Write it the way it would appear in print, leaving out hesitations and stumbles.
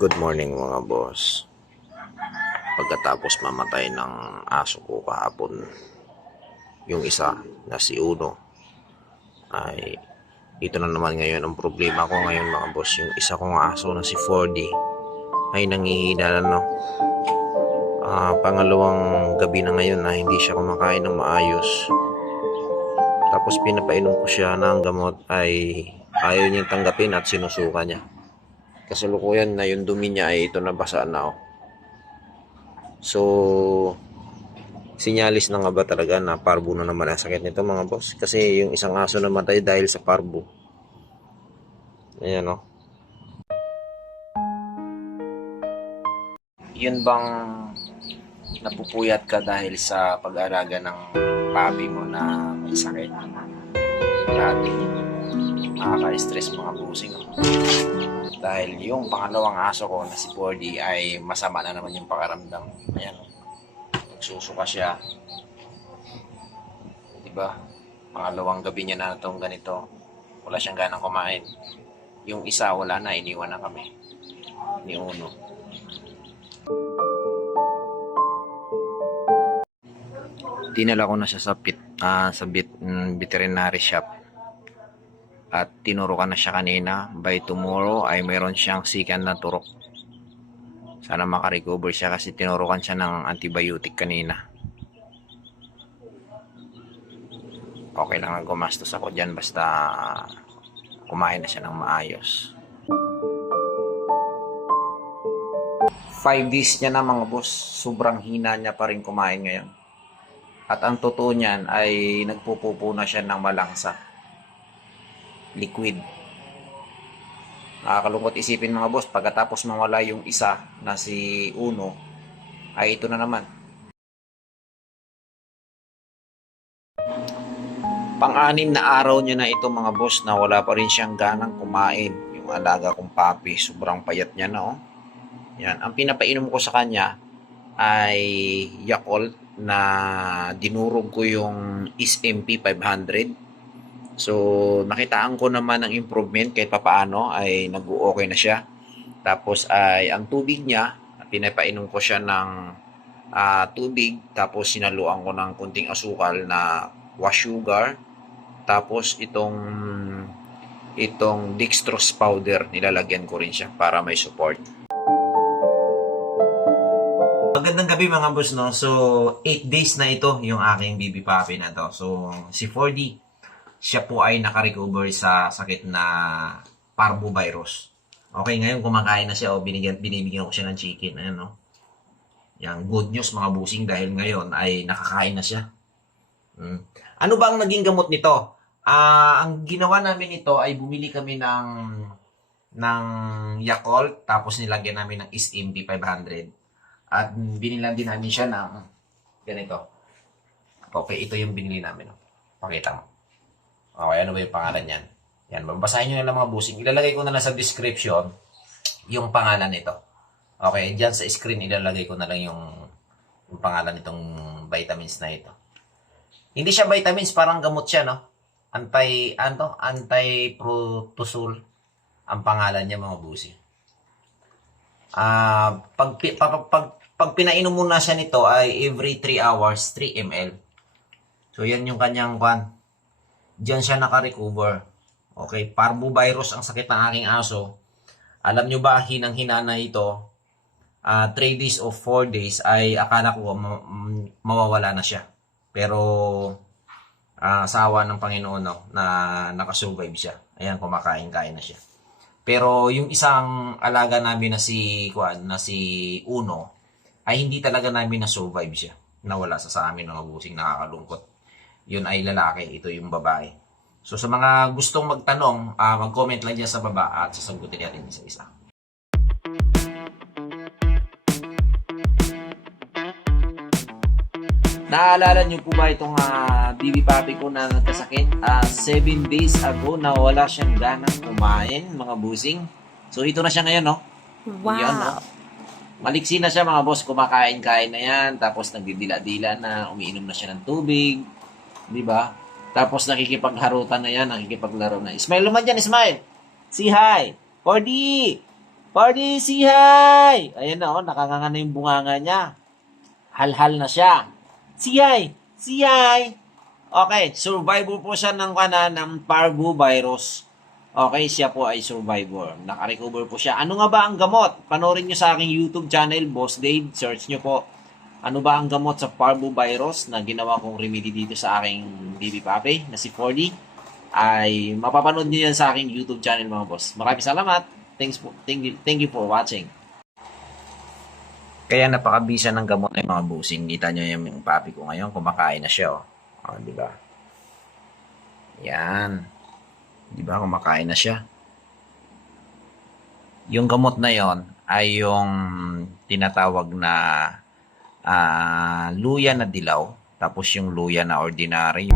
Good morning mga boss. Pagkatapos mamatay ng aso ko kahapon, yung isa na si Uno, ay ito na naman ngayon ang problema ko ngayon mga boss. Yung isa kong aso na si 4D ay nangihina na, no. Pangalawang gabi na ngayon na hindi siya kumakain ng maayos. Tapos pinapainom ko siya ng gamot ay ayaw niyang tanggapin at sinusuka niya. Kasalukuyan na yung dumi niya ay ito nabasa na, oh. So, sinyalis na nga ba talaga na parvo na naman ang sakit nito mga boss? Kasi yung isang aso namatay dahil sa parvo. Ayan, oh. Yun bang napupuyat ka dahil sa pag-aalaga ng papi mo na may sakit? Dati, nakaka-stress mga busing, oh. Dahil yung pangalawang aso ko na si 4D ay masama na naman yung pakaramdam. Ayan, nagsusuka siya. Diba? Pangalawang gabi niya na itong ganito. Wala siyang ganang kumain. Yung isa wala na, iniwan na kami ni Uno. Dinala ko na siya sa veterinary shop. At tinurukan na siya kanina. By tomorrow ay mayroon siyang second na turok. Sana makarecover siya kasi tinurukan siya ng antibiotic kanina. Okay lang na gumastos ako dyan basta kumain na siya ng maayos. 5 days niya na mga boss. Sobrang hina niya pa rin kumain ngayon. At ang totoo niyan ay nagpupupo na siya ng malangsa. Liquid. Nakakalungkot isipin mga boss, pagkatapos mawala yung isa na si Uno, ay ito na naman. Pang-anim na araw niya na ito mga boss na wala pa rin siyang ganang kumain. Yung alaga kong papi, sobrang payat niya na, oh. Yan. Ang pinapainom ko sa kanya ay Yakult na dinurog ko yung SMP 500. So, nakitaan ko naman ng improvement kahit papaano ay nag-okay na siya. Tapos ay ang tubig niya, pinapainom ko siya ng tubig, tapos sinaluan ko ng kunting asukal na wash sugar. Tapos itong dextrose powder, nilalagyan ko rin siya para may support. Magandang gabi mga boss, no? So, 8 days na ito yung aking baby puppy na to. So, si 4D, siya po ay nakarecover sa sakit na parvovirus. Okay, ngayon kumakain na siya o binibigyan ko siya ng chicken. Ayan, no? Yang good news mga busing dahil ngayon ay nakakain na siya. Ano ba ang naging gamot nito? Ang ginawa namin ito ay bumili kami ng Yakult, tapos nilagyan namin ng SMP 500. At binilan din namin siya ng ganito. Okay, ito yung binili namin. Pakita mo. Okay, ano ba yung pangalan niyan? Yan, babasahin nyo na lang mga busing. Ilalagay ko na lang sa description yung pangalan nito. Okay, dyan sa screen ilalagay ko na lang yung pangalan nitong vitamins na ito. Hindi siya vitamins, parang gamot siya, no? Anti-protozoal ang pangalan niya mga busing. Pag pinainom mo na siya nito ay every 3 hours, 3 ml. So, yan yung kanyang diyan siya naka-recover. Okay, parvovirus ang sakit ng aking aso. Alam nyo ba, hinang-hina na ito, 3 days o 4 days ay akala ko mawawala na siya. Pero, sawa ng Panginoon, no, na nakasurvive siya. Ayan, kumakain-kain na siya. Pero yung isang alaga namin na si Uno, ay hindi talaga namin na-survive siya. Nawala sa amin ng busing, nakakalungkot. Yun ay lalaki, ito yung babae. So sa mga gustong magtanong, mag-comment lang dyan sa baba at sasagutin natin isa-isa. Naalala niyo po ba itong baby puppy ko na nagkasakit? 7 days ago na wala siyang ganang kumain, mga busing. So ito na siya ngayon, no? Wow. Yan, no? Maliksi na siya mga boss, kumakain-kain na yan, tapos nagdidila-dila na, umiinom na siya ng tubig. Di ba? Tapos nakikipagharutan na yan, nakikipaglaro na. Smile naman dyan, smile! Say hi! 4D! Party, say hi! Ayan na, oh, nakanganga na yung bunganga niya. Halhal na siya. Say hi! Say hi! Okay, survivor po siya ng parvovirus. Okay, siya po ay survivor. Nakarecover po siya. Ano nga ba ang gamot? Panorin nyo sa aking YouTube channel, Boss Dave. Search nyo po. Ano ba ang gamot sa parvovirus na ginawa kong remedy dito sa aking baby puppy na si 4D? Ay mapapanood nyo yan sa aking YouTube channel mga boss. Maraming salamat. Thank you for watching. Kaya napakabisa ng gamot ng mga busing. Kita nyo yung puppy ko ngayon. Kumakain na siya. Oh, di ba? Yan. Di ba? Kumakain na siya. Yung gamot na yon ay yung tinatawag na luya na dilaw. Tapos yung luya na ordinary.